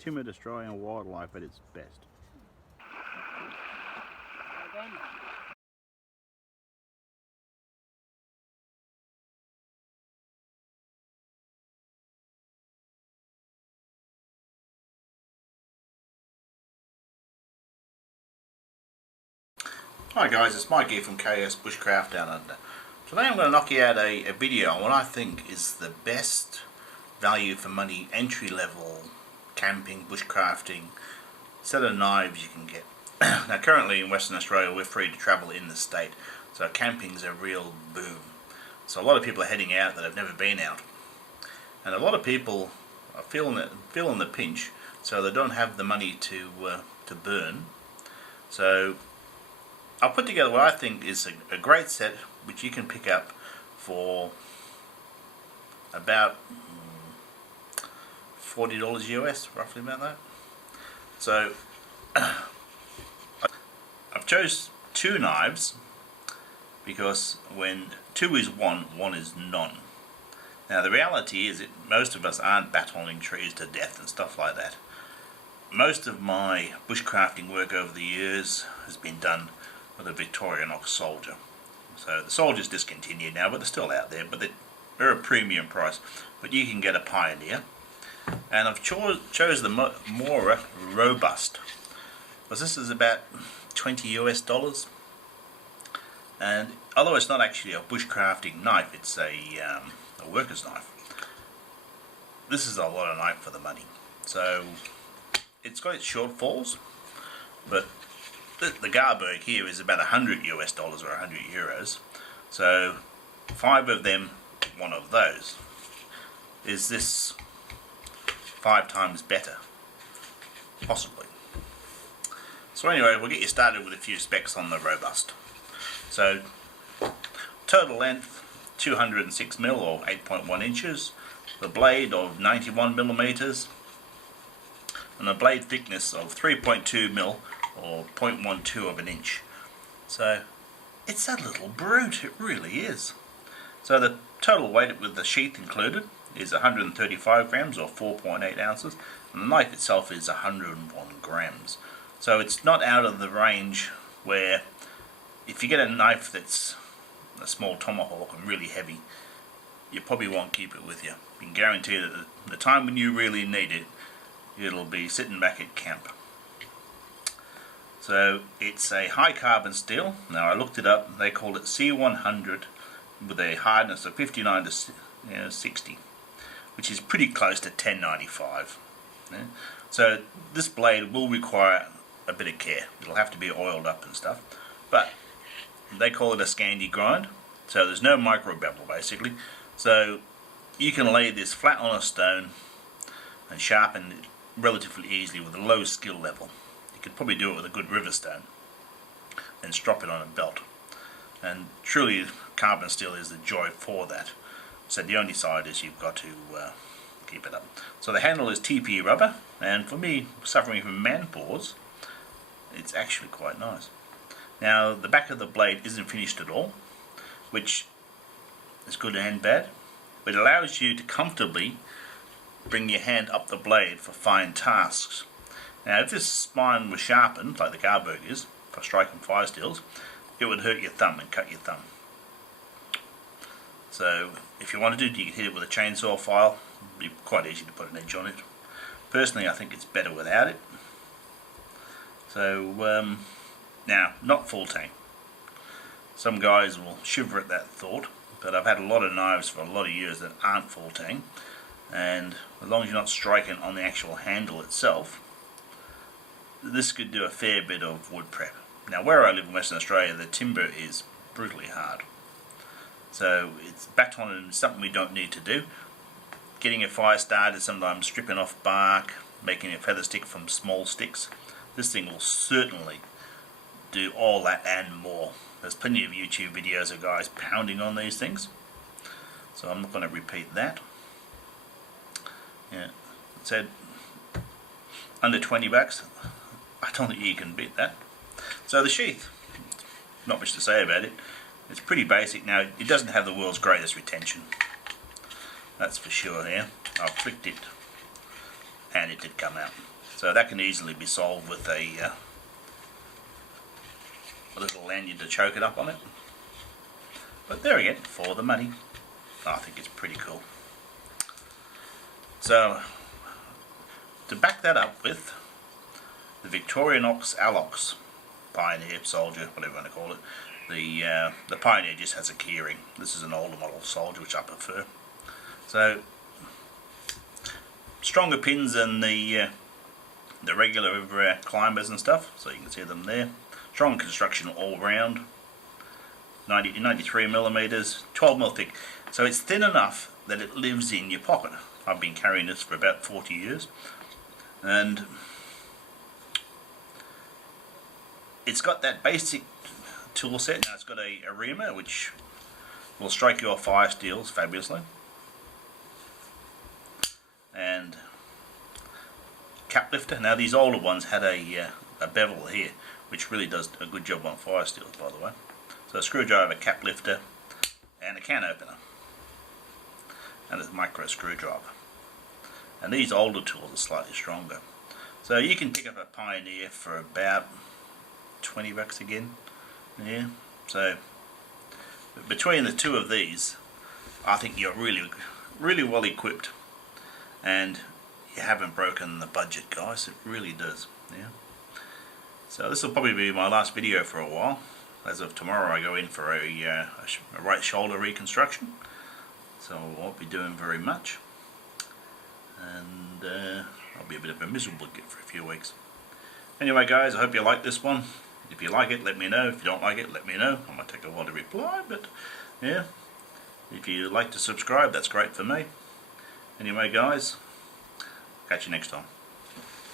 timid Australian wildlife at its best. Hi guys, it's Mike here from KS Bushcraft Down Under. Today I'm going to knock you out a video on what I think is the best value for money entry level camping, bushcrafting set of knives you can get. Now currently in Western Australia we're free to travel in the state, so camping's a real boom. So a lot of people are heading out that have never been out, and a lot of people are feeling the pinch, so they don't have the money to burn. So I'll put together what I think is a great set which you can pick up for about $40 US, roughly about that. So I've chose two knives because when two is one, one is none. Now the reality is that most of us aren't batoning trees to death and stuff like that. Most of my bushcrafting work over the years has been done with a Victorinox Soldier. So the Soldier's discontinued now, but they're still out there, but they're a premium price. But you can get a Pioneer, and I've chose the more robust, because this is about $20 US, and although it's not actually a bushcrafting knife, it's a worker's knife. This is a lot of knife for the money. So it's got its shortfalls, but the Garberg here is about $100 US or 100 euros. So 5 of them, one of those. Is this 5 times better? Possibly. So anyway, we'll get you started with a few specs on the robust. So total length 206mm or 8.1 inches, the blade of 91mm, and a blade thickness of 3.2mm or 0.12 of an inch. So it's a little brute, it really is. So the total weight with the sheath included is 135 grams or 4.8 ounces, and the knife itself is 101 grams. So it's not out of the range where if you get a knife that's a small tomahawk and really heavy, you probably won't keep it with you. You can guarantee that the time when you really need it, it'll be sitting back at camp. So it's a high carbon steel. Now I looked it up, they called it C100 with a hardness of 59 to 60, which is pretty close to 1095. Yeah? So this blade will require a bit of care. It'll have to be oiled up and stuff, but they call it a Scandi grind, so there's no micro bevel basically. So you can lay this flat on a stone and sharpen it relatively easily with a low skill level. You could probably do it with a good river stone and strop it on a belt, and truly carbon steel is the joy for that. So the only side is you've got to keep it up. So the handle is TPE rubber, and for me, suffering from man paws, it's actually quite nice. Now the back of the blade isn't finished at all, which is good and bad, but it allows you to comfortably bring your hand up the blade for fine tasks. Now if this spine was sharpened, like the Garberg is, for striking fire steels, it would hurt your thumb and cut your thumb. So if you wanted to, you could hit it with a chainsaw file. It'd be quite easy to put an edge on it. Personally I think it's better without it. So now, not full tang. Some guys will shiver at that thought, but I've had a lot of knives for a lot of years that aren't full tang, and as long as you're not striking on the actual handle itself, this could do a fair bit of wood prep. Now where I live in Western Australia, the timber is brutally hard, so it's batoning is something we don't need to do. Getting a fire started, sometimes stripping off bark, making a feather stick from small sticks, this thing will certainly do all that and more. There's plenty of YouTube videos of guys pounding on these things, so I'm not going to repeat that. Yeah, it said under 20 bucks. I don't think you can beat that. So the sheath, not much to say about it. It's pretty basic. Now it doesn't have the world's greatest retention, that's for sure. Here I've flicked it and it did come out. So that can easily be solved with a little lanyard to choke it up on it. But there again, for the money, I think it's pretty cool. So to back that up with the Victorinox Alox Pioneer, Soldier, whatever you want to call it. The Pioneer just has a keyring. This is an older model Soldier, which I prefer. So stronger pins than the regular climbers and stuff, so you can see them there. Strong construction all round. 93 millimeters, 12 mil thick. So it's thin enough that it lives in your pocket. I've been carrying this for about 40 years, and it's got that basic tool set. Now it's got a reamer which will strike your fire steels fabulously, and cap lifter. Now these older ones had a bevel here, which really does a good job on fire steels, by the way. So a screwdriver, cap lifter, and a can opener, and a micro screwdriver. And these older tools are slightly stronger. So you can pick up a Pioneer for about 20 bucks again. Yeah. So between the two of these, I think you're really well equipped, and you haven't broken the budget, guys. It really does. Yeah. So this will probably be my last video for a while. As of tomorrow, I go in for a right shoulder reconstruction, so I won't be doing very much, and I'll be a bit of a miserable git for a few weeks. Anyway, guys, I hope you like this one. If you like it, let me know. If you don't like it, let me know. I might take a while to reply, but yeah. If you like to subscribe, that's great for me. Anyway, guys, catch you next time.